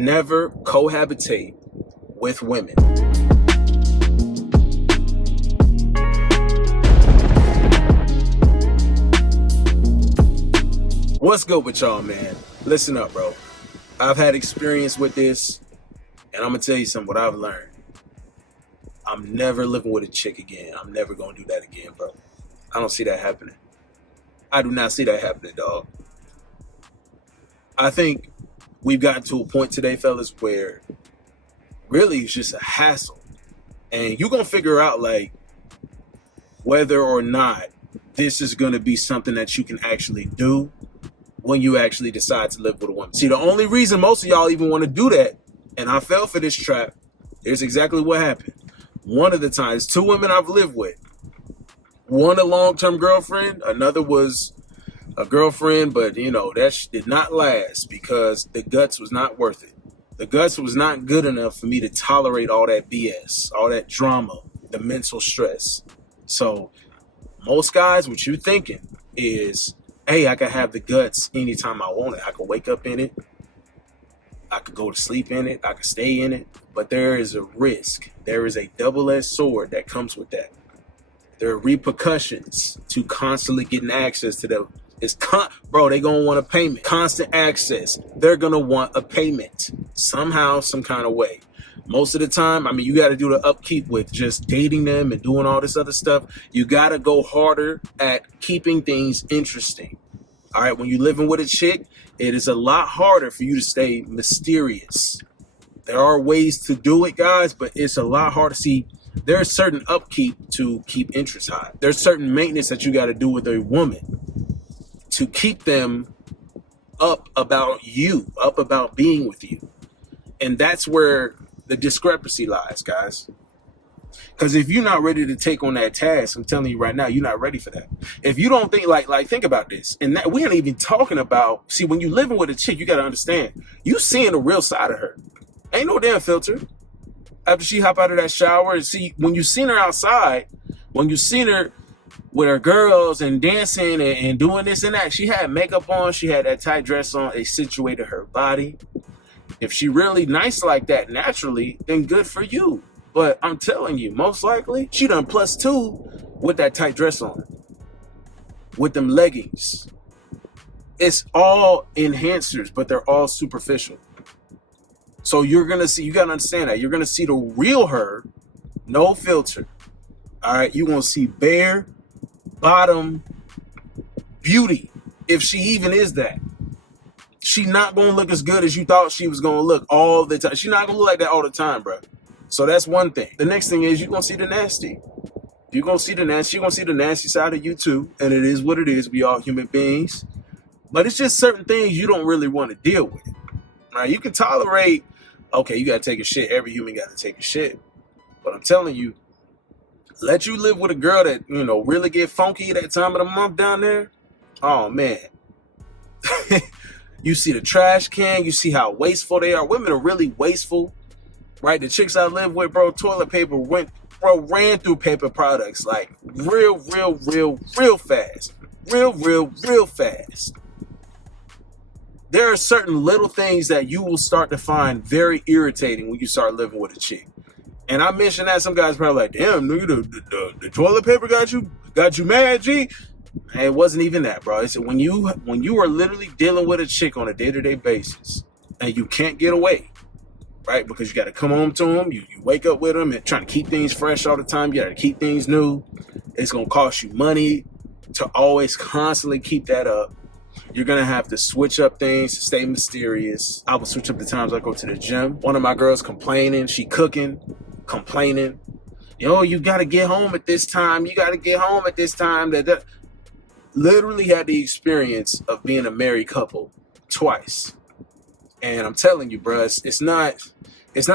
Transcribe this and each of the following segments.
never cohabitate with women. What's good with y'all, man? Listen up, bro. I've had experience with this, and I'm gonna tell you something, what I've learned. I'm never living with a chick again. I'm never gonna do that again, bro. I don't see that happening. I do not see that happening, dog. I think we've gotten to a point today, fellas, where really it's just a hassle. And you're gonna figure out, like, whether or not this is gonna be something that you can actually do when you actually decide to live with a woman. See, the only reason most of y'all even want to do that, and I fell for this trap, here's exactly what happened. One of the times, 2 women I've lived with, one a long-term girlfriend, another was a girlfriend, but you know, that did not last because the guts was not worth it. The guts was not good enough for me to tolerate all that BS, all that drama, the mental stress. So most guys, what you're thinking is, hey, I can have the guts anytime I want it. I can wake up in it. I could go to sleep in it. I could stay in it. But there is a risk. There is a double-edged sword that comes with that. There are repercussions to constantly getting access to them. Bro, they gonna want a payment. Constant access. They're gonna want a payment somehow, some kind of way. Most of the time, I mean, you got to do the upkeep with just dating them and doing all this other stuff. You got to go harder at keeping things interesting. All right, when you're living with a chick, it is a lot harder for you to stay mysterious. There are ways to do it, guys, but it's a lot harder. See, there's certain upkeep to keep interest high. There's certain maintenance that you got to do with a woman to keep them up about you, up about being with you. And that's where the discrepancy lies, guys. Because if you're not ready to take on that task, I'm telling you right now, you're not ready for that. If you don't think, like think about this. And that, we ain't even talking about, see, when you're living with a chick, you got to understand, you seeing the real side of her. Ain't no damn filter. After she hop out of that shower, and see, when you seen her outside, when you seen her with her girls and dancing and doing this and that, she had makeup on, she had that tight dress on, it situated her body. If she really nice like that naturally, then good for you. But I'm telling you, most likely, she done +2 with that tight dress on, with them leggings. It's all enhancers, but they're all superficial. So you're going to see, you got to understand that. You're going to see the real her, no filter. All right, you're going to see bare bottom beauty, if she even is that. She not going to look as good as you thought she was going to look all the time. She's not going to look like that all the time, bro. So that's one thing. The next thing is you're going to see the nasty. You're going to see the nasty. You're going to see the nasty side of you too. And it is what it is. We all human beings. But it's just certain things you don't really want to deal with. Now, you can tolerate, okay, you got to take a shit. Every human got to take a shit. But I'm telling you, let you live with a girl that, you know, really get funky that time of the month down there. Oh, man. You see the trash can. You see how wasteful they are. Women are really wasteful, right? The chicks I live with, bro, toilet paper ran through paper products like real fast. Real fast. There are certain little things that you will start to find very irritating when you start living with a chick. And I mentioned that, some guys probably like, damn, nigga, the toilet paper got you mad, G? And it wasn't even that, bro. It's when you are literally dealing with a chick on a day-to-day basis and you can't get away, right? Because you got to come home to them. You wake up with them and trying to keep things fresh all the time. You got to keep things new. It's going to cost you money to always constantly keep that up. You're going to have to switch up things to stay mysterious. I will switch up the times I go to the gym. One of my girls complaining. She cooking, complaining. Yo, you got to get home at this time. You got to get home at this time. Literally had the experience of being a married couple twice. And I'm telling you, bro, it's not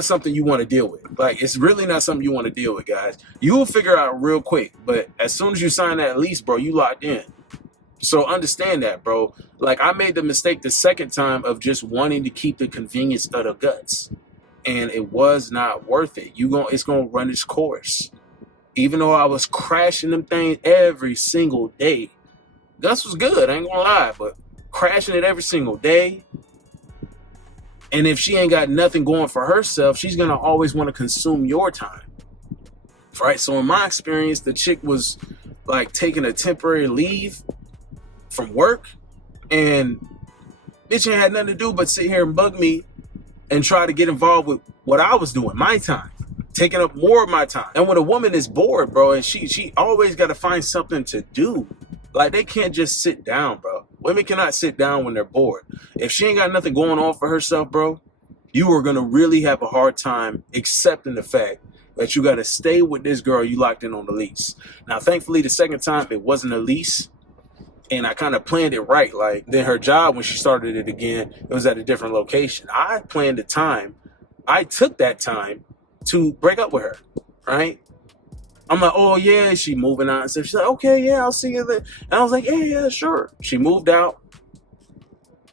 something you want to deal with. Like, it's really not something you want to deal with, guys. You will figure out real quick. But as soon as you sign that lease, bro, you locked in. So understand that, bro. Like, I made the mistake the second time of just wanting to keep the convenience of the guts. And it was not worth it. It's going to run its course. Even though I was crashing them things every single day. Gus was good, I ain't gonna lie, but crashing it every single day, And if she ain't got nothing going for herself, she's going to always want to consume your time. Right? So in my experience, the chick was like taking a temporary leave from work, and bitch ain't had nothing to do but sit here and bug me and try to get involved with what I was doing, my time, taking up more of my time. And when a woman is bored, bro, and she always got to find something to do. Like, they can't just sit down, bro. Women cannot sit down when they're bored. If she ain't got nothing going on for herself, bro, you are going to really have a hard time accepting the fact that you got to stay with this girl you locked in on the lease. Now, thankfully, the second time, it wasn't a lease. And I kind of planned it right. Like, then her job, when she started it again, it was at a different location. I planned the time. I took that time to break up with her, right? I'm like, oh, yeah, she moving out. So she's like, okay, yeah, I'll see you then. And I was like, yeah, sure. She moved out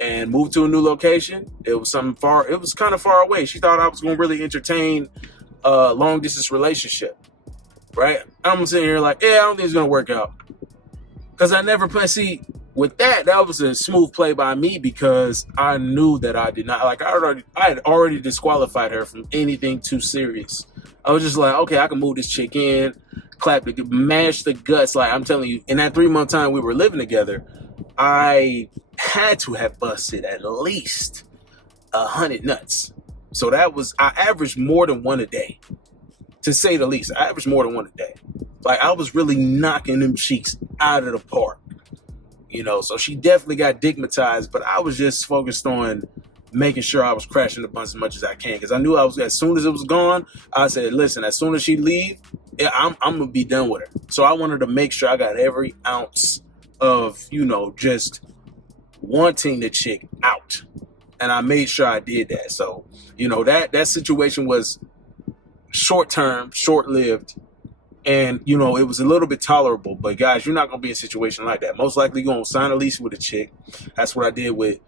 and moved to a new location. It was kind of far away. She thought I was going to really entertain a long-distance relationship, right? I'm sitting here like, yeah, I don't think it's going to work out. Because I never planned. See, with that was a smooth play by me, because I knew that I did not, like, I had already disqualified her from anything too serious. I was just like, okay, I can move this chick in, mash the guts. Like, I'm telling you, in that 3-month time we were living together, I had to have busted at least 100 nuts. So I averaged more than one a day, to say the least. I averaged more than one a day. Like, I was really knocking them cheeks out of the park, you know. So she definitely got digmatized, but I was just focused on making sure I was crashing the bus as much as I can, because I knew as soon as it was gone, I said, listen, as soon as she leave, I'm gonna be done with her. So I wanted to make sure I got every ounce of, you know, just wanting the chick out, and I made sure I did that. So, you know, that situation was short-term, short-lived. And, you know, it was a little bit tolerable. But, guys, you're not going to be in a situation like that. Most likely you're going to sign a lease with a chick. That's what I did with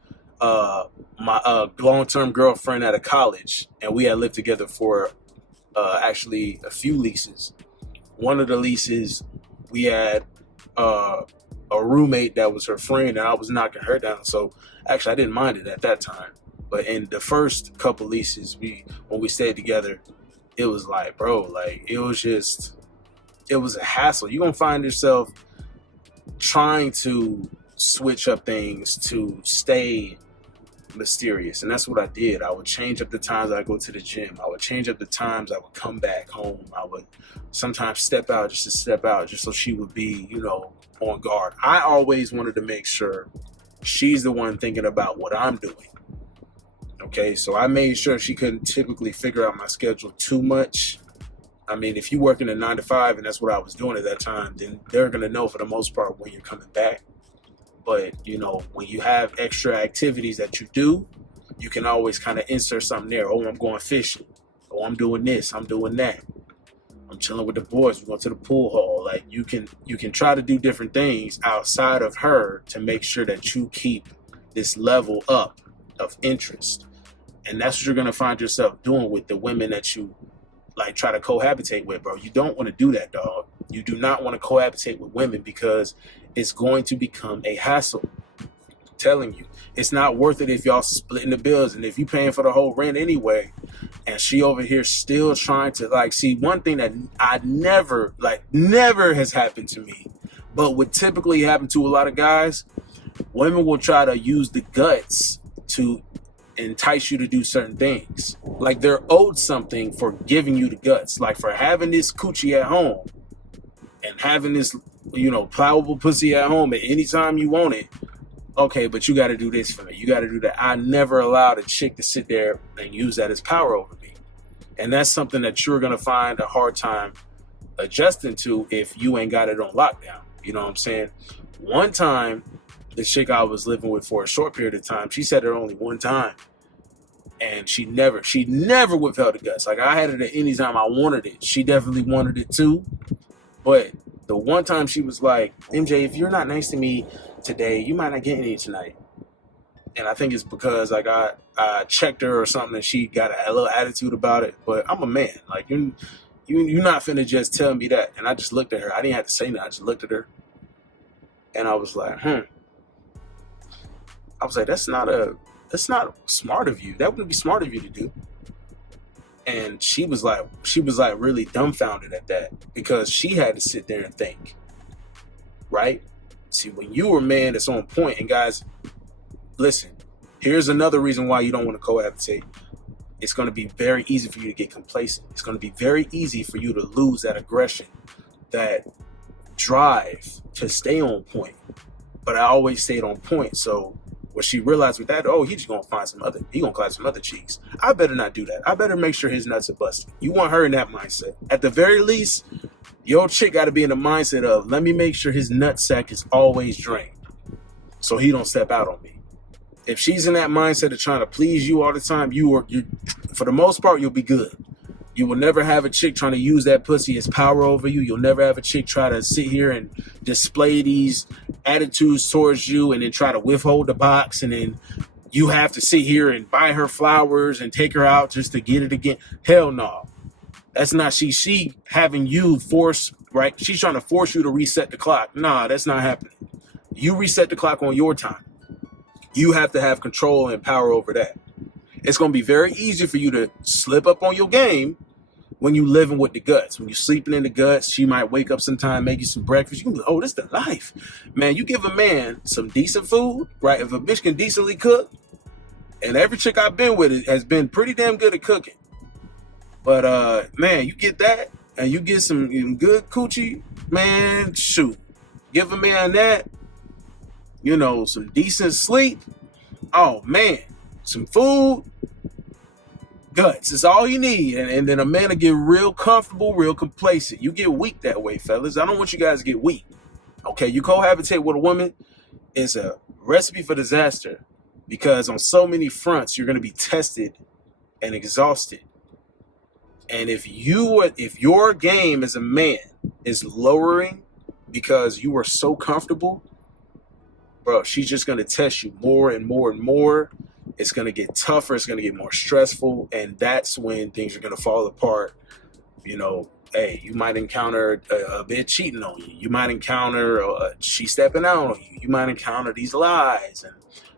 my long-term girlfriend out of college. And we had lived together for actually a few leases. One of the leases, we had a roommate that was her friend, and I was knocking her down. So, actually, I didn't mind it at that time. But in the first couple leases, when we stayed together, it was like, bro, like, it was a hassle. You're going to find yourself trying to switch up things to stay mysterious. And that's what I did. I would change up the times I go to the gym. I would change up the times I would come back home. I would sometimes step out just so she would be, you know, on guard. I always wanted to make sure she's the one thinking about what I'm doing. Okay, so I made sure she couldn't typically figure out my schedule too much. I mean, if you work in a 9-to-5, and that's what I was doing at that time, then they're going to know for the most part when you're coming back. But, you know, when you have extra activities that you do, you can always kind of insert something there. Oh, I'm going fishing. Oh, I'm doing this. I'm doing that. I'm chilling with the boys. We're going to the pool hall. Like, you can try to do different things outside of her to make sure that you keep this level up of interest. And that's what you're going to find yourself doing with the women that you like try to cohabitate with, bro. You don't want to do that, dog. You do not want to cohabitate with women, because it's going to become a hassle. I'm telling you, it's not worth it if y'all splitting the bills, and if you paying for the whole rent anyway, and she over here still trying to, like, see, one thing that I never has happened to me, but would typically happen to a lot of guys, women will try to use the guts to entice you to do certain things. Like, they're owed something for giving you the guts, like for having this coochie at home and having this, you know, plowable pussy at home at any time you want it. Okay, but you got to do this for me. You got to do that. I never allowed a chick to sit there and use that as power over me. And that's something that you're going to find a hard time adjusting to if you ain't got it on lockdown. You know what I'm saying? One time, the chick I was living with for a short period of time, she said it only one time. And she never withheld the guts. Like, I had it at any time I wanted it. She definitely wanted it too. But the one time she was like, MJ, if you're not nice to me today, you might not get any tonight. And I think it's because I checked her or something, and she got a little attitude about it. But I'm a man. Like, you're not finna just tell me that. And I just looked at her. I didn't have to say nothing. I just looked at her. And I was like, I was like, that's not a That's not smart of you. That wouldn't be smart of you to do. And she was like really dumbfounded at that, because she had to sit there and think, right? See, when you are a man that's on point, and guys, listen, here's another reason why you don't want to cohabitate. It's going to be very easy for you to get complacent. It's going to be very easy for you to lose that aggression, that drive to stay on point. But I always stayed on point. So what she realized with that, oh, he's just gonna find he gonna clap some other cheeks. I better not do that. I better make sure his nuts are busted. You want her in that mindset. At the very least, your chick gotta be in the mindset of, let me make sure his nutsack is always drained, so he don't step out on me. If she's in that mindset of trying to please you all the time, you for the most part, you'll be good. You will never have a chick trying to use that pussy as power over you. You'll never have a chick try to sit here and display these attitudes towards you and then try to withhold the box, and then you have to sit here and buy her flowers and take her out just to get it again. Hell no. That's not she having you force, right? She's trying to force you to reset the clock. Nah, that's not happening. You reset the clock on your time. You have to have control and power over that. It's going to be very easy for you to slip up on your game when you living with the guts. When you sleeping in the guts, she might wake up sometime, make you some breakfast. You can be like, oh, this is the life. Man, you give a man some decent food, right? If a bitch can decently cook, and every chick I've been with has been pretty damn good at cooking. But, man, you get that, and you get some good coochie, man, shoot. Give a man that, some decent sleep. Oh, man, some food. Guts, it's all you need. And then a man will get real comfortable, real complacent. You get weak that way, fellas. I don't want you guys to get weak. Okay, you cohabitate with a woman is a recipe for disaster, because on so many fronts you're going to be tested and exhausted. And if your game as a man is lowering because you are so comfortable, bro, she's just going to test you more and more and more. It's going to get tougher. It's going to get more stressful. And that's when things are going to fall apart. Hey, you might encounter a bit cheating on you. You might encounter she stepping out on you. You might encounter these lies.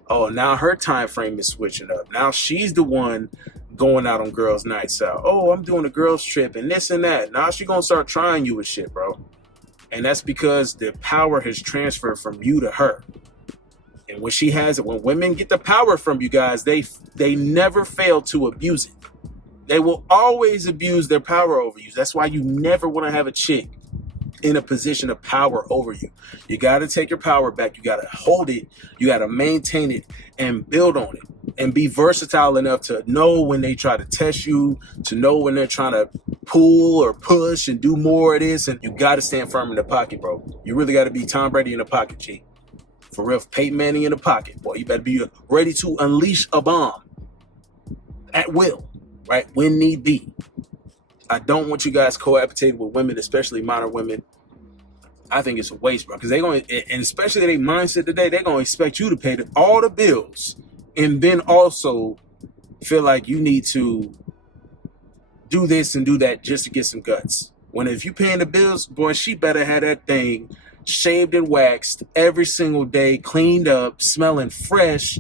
And now her time frame is switching up. Now she's the one going out on girls' nights out. Oh, I'm doing a girls' trip and this and that. Now she's going to start trying you with shit, bro. And that's because the power has transferred from you to her. And when she has it, when women get the power from you guys, they never fail to abuse it. They will always abuse their power over you. That's why you never want to have a chick in a position of power over you. You got to take your power back. You got to hold it. You got to maintain it and build on it, and be versatile enough to know when they try to test you, to know when they're trying to pull or push and do more of this. And you got to stand firm in the pocket, bro. You really got to be Tom Brady in the pocket, G. For real, Peyton Manning in the pocket, boy. You better be ready to unleash a bomb at will, right? When need be. I don't want you guys cohabitating with women, especially modern women. I think it's a waste, bro. Because they're going to, and especially their mindset today, they're going to expect you to pay all the bills, and then also feel like you need to do this and do that just to get some guts. When if you paying the bills, boy, she better have that thing shaved and waxed every single day, cleaned up, smelling fresh,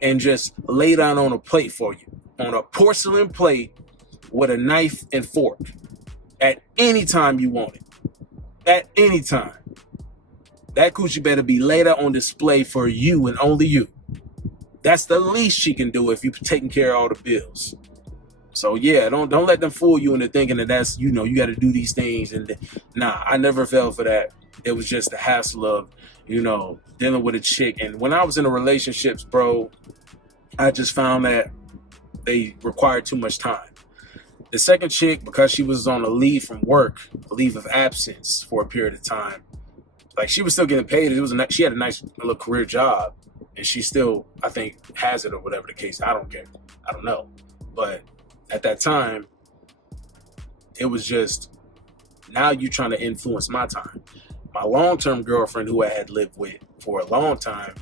and just lay down on a plate for you, on a porcelain plate with a knife and fork at any time you want it. At any time. That coochie better be laid out on display for you and only you. That's the least she can do if you're taking care of all the bills. So yeah, don't let them fool you into thinking that that's, you got to do these things. And nah, I never fell for that. It was just the hassle of, dealing with a chick. And when I was in a relationships, bro, I just found that they required too much time. The second chick, because she was on a leave from work, a leave of absence for a period of time, like she was still getting paid. She had a nice little career job, and she still, I think, has it or whatever the case. I don't care. I don't know. But at that time, it was just, now you trying to influence my time. My long-term girlfriend, who I had lived with for a long time,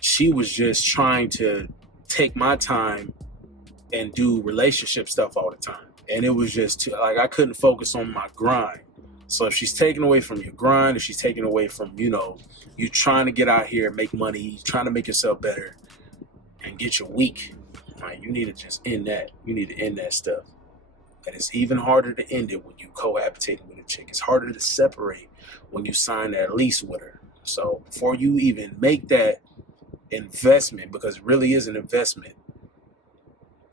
she was just trying to take my time and do relationship stuff all the time. And it was just I couldn't focus on my grind. So if she's taking away from your grind, if she's taking away from, you trying to get out here and make money, trying to make yourself better, and get you weak. Right? You need to just end that. You need to end that stuff. And it's even harder to end it when you cohabitating with a chick. It's harder to separate when you sign that lease with her. So before you even make that investment, because it really is an investment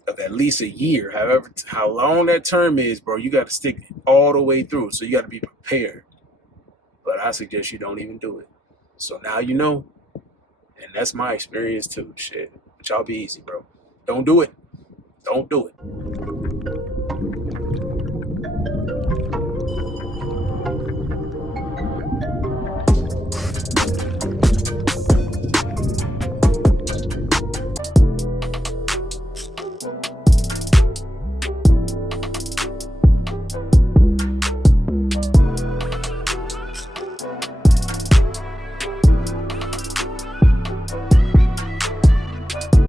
of at least a year, however, how long that term is, bro, you got to stick all the way through. So you got to be prepared. But I suggest you don't even do it. So now you know. And that's my experience too. Shit. But y'all be easy, bro. Don't do it. Don't do it.